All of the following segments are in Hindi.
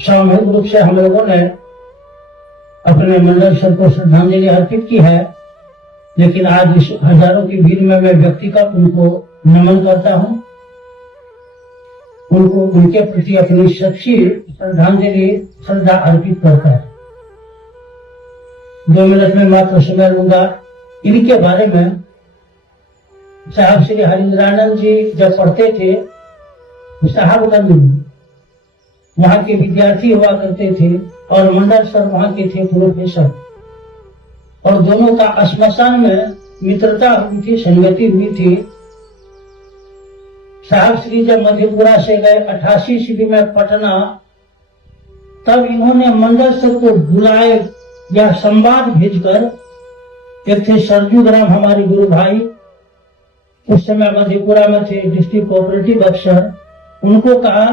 सामूहिक रूप से हम लोगों ने अपने मंडल सर को श्रद्धांजलि अर्पित की है, लेकिन आज इस हजारों की भीड़ में मैं व्यक्तिगत उनको नमन करता हूँ, उनको उनके प्रति अपनी सच्ची श्रद्धांजलि श्रद्धा अर्पित करता है। 2 मिनट में मात्र समय लूंगा। इनके बारे में साहब श्री हरिंद्रानंद जी जब पढ़ते थे, साहबगंज वहां के विद्यार्थी हुआ करते थे और मंडल सर वहां के थे प्रोफेसर, और दोनों का श्मशान में मित्रता हुई थी, संगति हुई थी। साहब श्री जब मधेपुरा से गए 88 ईस्वी में पटना, तब इन्होंने मंडल सर को बुलाए या संवाद भेजकर, एक थे सरजूग्राम हमारे गुरु भाई, उस समय मधेपुरा में थे डिस्ट्रिक्ट कोऑपरेटिव अफसर, उनको कहा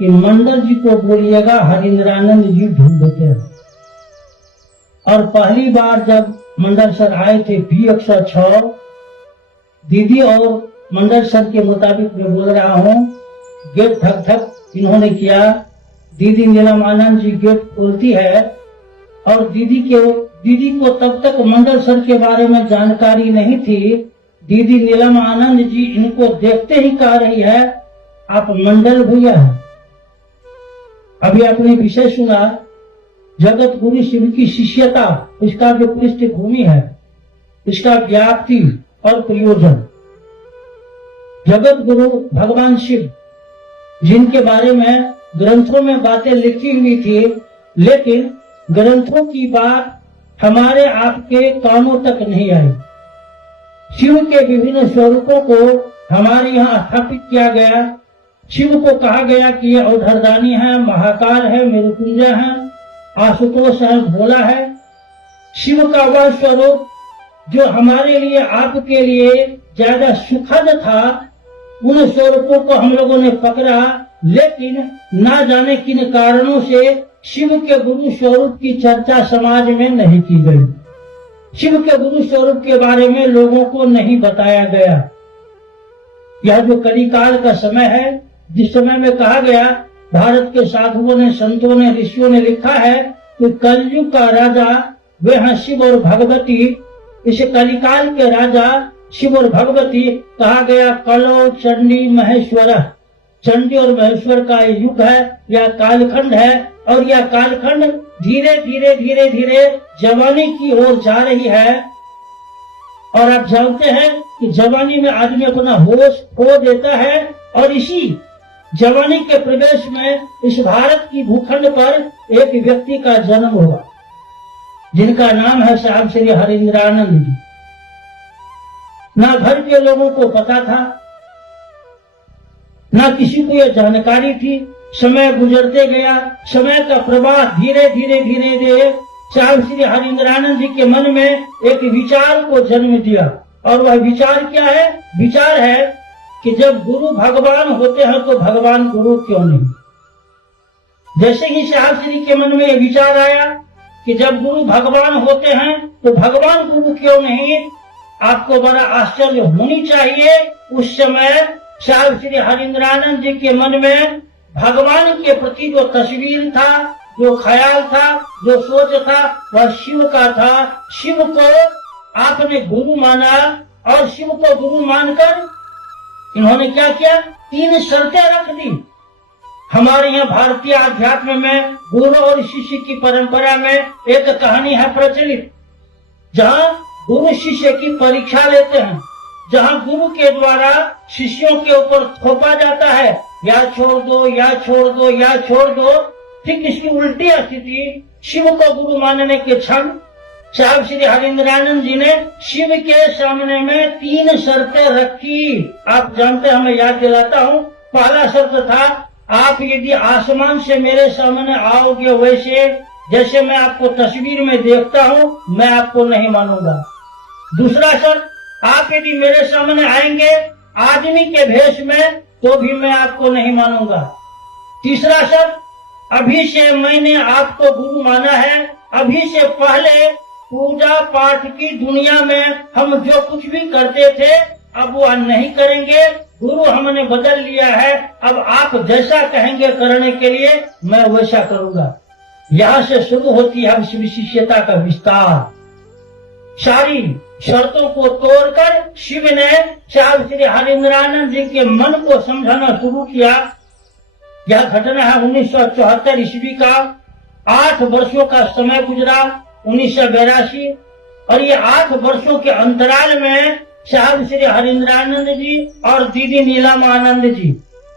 कि मंडल जी को बोलिएगा हरिंद्रानंद जी ढूंढते हैं। और पहली बार जब मंडल सर आए थे बी 106, दीदी और मंडल सर के मुताबिक मैं बोल रहा हूँ, गेट ठक ठक इन्होंने किया। दीदी नीलम आनंद जी गेट खोलती है, और दीदी को तब तक मंडल सर के बारे में जानकारी नहीं थी। दीदी नीलम आनंद जी इनको देखते ही कह रही है, आप मंडल भैया हैं। अभी आपने विषय सुना, जगत गुरु शिव की शिष्यता, इसका जो पृष्ठभूमि है, इसका व्याप्ति और प्रयोजन। जगत गुरु भगवान शिव, जिनके बारे में ग्रंथों में बातें लिखी हुई थी, लेकिन ग्रंथों की बात हमारे आपके कानों तक नहीं आई। शिव के विभिन्न स्वरूपों को हमारे यहाँ स्थापित किया गया। शिव को कहा गया कि ये औधरदानी है, महाकाल है, मृत्युंजय है, आशुतोष है, भोला है। शिव का वह स्वरूप जो हमारे लिए, आपके लिए ज्यादा सुखद था, उन स्वरूपों को हम लोगों ने पकड़ा, लेकिन ना जाने किन कारणों से शिव के गुरु स्वरूप की चर्चा समाज में नहीं की गई। शिव के गुरु स्वरूप के बारे में लोगों को नहीं बताया गया। यह जो कलिकाल का समय है, जिस समय में कहा गया, भारत के साधुओं ने, संतों ने, ऋषियों ने लिखा है कि कलयुग का राजा वे हैं शिव और भगवती। इस कलिकाल के राजा शिव और भगवती कहा गया कलो चंडी महेश्वर। चंडी और महेश्वर का युग है, यह कालखंड है, और यह कालखंड धीरे धीरे धीरे धीरे जवानी की ओर जा रही है। और आप जानते हैं कि जवानी में आदमी अपना होश खो देता है, और इसी जवानी के प्रवेश में इस भारत की भूखंड पर एक व्यक्ति का जन्म हुआ, जिनका नाम है साहब श्री हरिंद्रानंद जी। ना घर के लोगों को पता था, ना किसी को यह जानकारी थी। समय गुजरते गया, समय का प्रवाह धीरे धीरे धीरे धीरे साहब श्री हरिंद्रानंद जी के मन में एक विचार को जन्म दिया। और वह विचार क्या है? विचार है कि जब गुरु भगवान होते हैं तो भगवान गुरु क्यों नहीं। जैसे ही साहब श्री के मन में यह विचार आया कि जब गुरु भगवान होते हैं तो भगवान गुरु क्यों नहीं, आपको बड़ा आश्चर्य होनी चाहिए। उस समय साहब श्री हरिंद्रानंद जी के मन में भगवान के प्रति जो तस्वीर था, जो ख्याल था, जो सोच था, वह शिव का था। शिव को आपने गुरु माना, और शिव को गुरु मानकर इन्होंने क्या किया? 3 शर्तें रख दी। हमारे यहाँ भारतीय अध्यात्म में गुरु और शिष्य की परंपरा में एक कहानी है प्रचलित, जहाँ गुरु शिष्य की परीक्षा लेते हैं, जहाँ गुरु के द्वारा शिष्यों के ऊपर थोपा जाता है, या छोड़ दो, या छोड़ दो, या छोड़ दो। ठीक इसकी उल्टी स्थिति शिव को गुरु मानने के क्षण साहब श्री हरिंद्रानंद जी ने शिव के सामने में 3 शर्तें रखी। आप जानते हैं, मैं याद दिलाता हूँ। पहला शर्त था, आप यदि आसमान से मेरे सामने आओगे वैसे जैसे मैं आपको तस्वीर में देखता हूँ, मैं आपको नहीं मानूंगा। दूसरा शर्त, आप यदि मेरे सामने आएंगे आदमी के भेष में तो भी मैं आपको नहीं मानूंगा। तीसरा शर्त, अभी से मैंने आपको गुरु माना है, अभी से पहले पूजा पाठ की दुनिया में हम जो कुछ भी करते थे अब वह नहीं करेंगे, गुरु हमने बदल लिया है, अब आप जैसा कहेंगे करने के लिए मैं वैसा करूंगा। यहाँ से शुरू होती है शिव शिष्यता का विस्तार। सारी शर्तों को तोड़कर शिव ने साहब श्री हरिंद्रानंद जी के मन को समझाना शुरू किया। यह घटना है 1974 ईस्वी का। 8 वर्षों का समय गुजरा 1982, और ये 8 वर्षों के अंतराल में साहब श्री हरिंद्रानंद जी और दीदी नीलमानंद जी,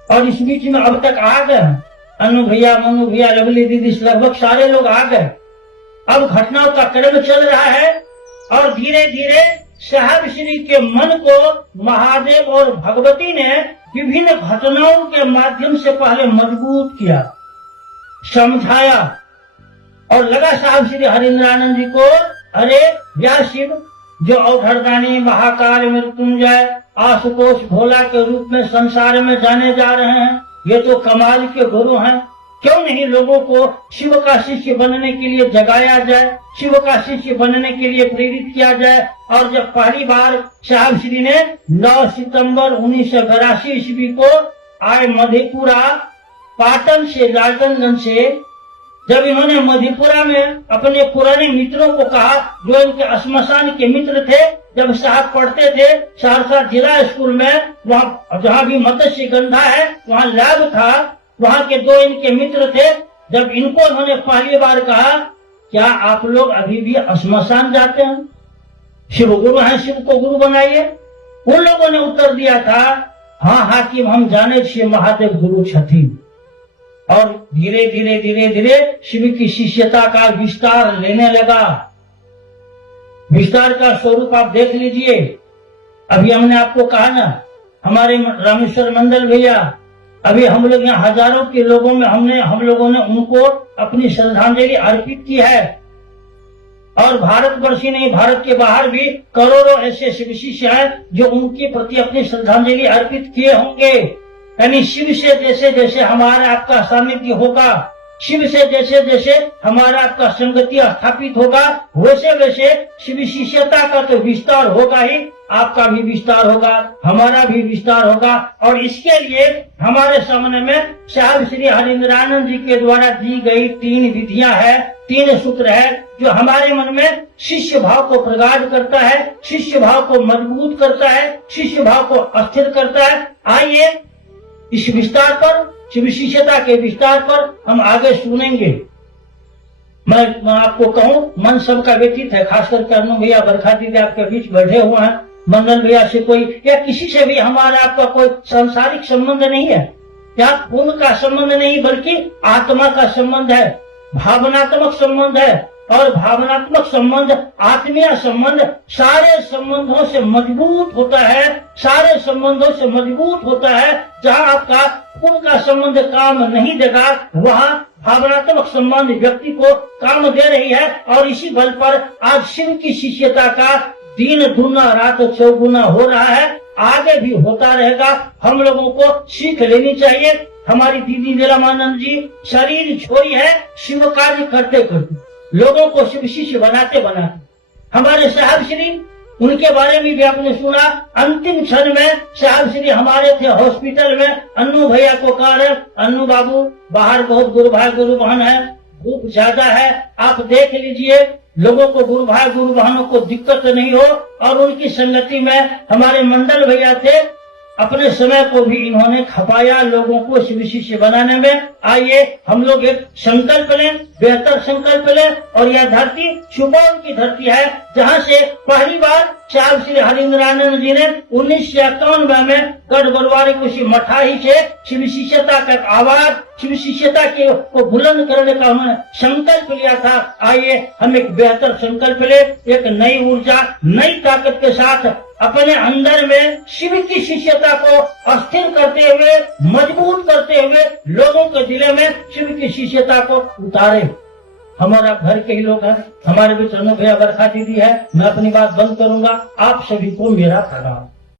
और इस बीच में अब तक आ गए अनु भैया, मनु भैया, लवली दीदी, लगभग सारे लोग आ गए। अब घटनाओं का क्रम चल रहा है और धीरे धीरे साहब श्री के मन को महादेव और भगवती ने विभिन्न घटनाओं के माध्यम से पहले मजबूत किया, समझाया, और लगा साहब श्री हरिंद्रानंद जी को, अरे या शिव जो औघड़दानी, महाकाल, मृत्युंजय, आशुतोष, भोला के रूप में संसार में जाने जा रहे हैं, ये तो कमाल के गुरु हैं, क्यों नहीं लोगों को शिव का शिष्य बनने के लिए जगाया जाए, शिव का शिष्य बनने के लिए प्रेरित किया जाए। और जब पहली बार साहब श्री ने 9 सितंबर 1982 ईस्वी को आए मधेपुरा, पाटन से, लालगंज से, जब इन्होंने मधेपुरा में अपने पुराने मित्रों को कहा, जो इनके श्मशान के मित्र थे, जब साहब पढ़ते थे सहरसा जिला स्कूल में, वहाँ जहाँ भी मत्स्य गंधा है वहाँ लैब था, वहाँ के 2 इनके मित्र थे। जब इनको उन्होंने पहली बार कहा, क्या आप लोग अभी भी श्मशान जाते हैं, शिव गुरु हैं, शिव को गुरु बनाइए? उन लोगों ने उत्तर दिया था, हाँ हाकिम, हम जाने छे महादेव गुरु छथिन। और धीरे धीरे धीरे धीरे शिव की शिष्यता का विस्तार लेने लगा। विस्तार का स्वरूप आप देख लीजिए। अभी हमने आपको कहा ना, हमारे रामेश्वर मंडल भैया, अभी हम लोग यहाँ हजारों के लोगों में हम लोगों ने उनको अपनी श्रद्धांजलि अर्पित की है। और भारतवर्ष ही नहीं, भारत के बाहर भी करोड़ों ऐसे शिव शिष्य हैं जो उनके प्रति अपनी श्रद्धांजलि अर्पित किए होंगे। यानी शिव से जैसे जैसे हमारा आपका सानिध्य होगा, शिव से जैसे जैसे हमारा आपका संगति स्थापित होगा, वैसे वैसे शिव शिष्यता का तो विस्तार होगा ही, आपका भी विस्तार होगा, हमारा भी विस्तार होगा। और इसके लिए हमारे सामने में साहब श्री हरिंद्रानंद जी के द्वारा दी गई 3 विधियां है, 3 सूत्र है, जो हमारे मन में शिष्य भाव को प्रगाढ़ करता है, शिष्य भाव को मजबूत करता है, शिष्य भाव को स्थिर करता है। आइए इस विस्तार पर, शिव शिष्यता के विस्तार पर हम आगे सुनेंगे। मैं आपको कहूँ, मन सबका व्यतीत है, खास करके अनु भैया, बरखा दीदी आपके बीच बैठे हुए हैं, मंगल भैया से कोई या किसी से भी हमारा आपका कोई सांसारिक संबंध नहीं है, या पुण्य का संबंध नहीं, बल्कि आत्मा का संबंध है, भावनात्मक संबंध है। और भावनात्मक संबंध, आत्मीय संबंध सारे संबंधों से मजबूत होता है, सारे संबंधों से मजबूत होता है। जहाँ आपका खून का संबंध काम नहीं देगा, वहाँ भावनात्मक संबंध व्यक्ति को काम दे रही है। और इसी बल पर आज शिव की शिष्यता का दिन दुना रात चौगुना हो रहा है, आगे भी होता रहेगा। हम लोगों को सीख लेनी चाहिए। हमारी दीदी नीलमानंद जी शरीर छोड़ी है शिव कार्य करते करते, लोगों को शिव शिष्य बनाते बनाते। हमारे साहब श्री, उनके बारे में भी आपने सुना, अंतिम क्षण में साहब श्री हमारे थे हॉस्पिटल में, अन्नू भैया को कह रहे, अन्नू बाबू बाहर बहुत गुरु भाई गुरु बहन है, धूप ज्यादा है, आप देख लीजिए, लोगों को गुरु भाई गुरु बहनों को दिक्कत नहीं हो। और उनकी संगति में हमारे मंडल भैया थे, अपने समय को भी इन्होंने खपाया लोगों को शिव शिष्य बनाने में। आइए हम लोग एक संकल्प लें, बेहतर संकल्प लें। और यह धरती सुपौल की धरती है, जहाँ से पहली बार साहब श्री हरिंद्रानंद जी ने 1991 में गढ़ बलवारी कुशी मठाही से शिव शिष्यता का आवाज, शिव शिष्यता को बुलंद करने का उन्होंने संकल्प लिया था। आइए हम एक बेहतर संकल्प ले, एक नई ऊर्जा, नई ताकत के साथ अपने अंदर में शिव की शिष्यता को स्थिर करते हुए, मजबूत करते हुए लोगों के दिले में शिव की शिष्यता को उतारे। हमारा घर के ही लोग हैं, हमारे बीच अनु भैया, बरखा दीदी है। मैं अपनी बात बंद करूंगा। आप सभी को मेरा प्रणाम।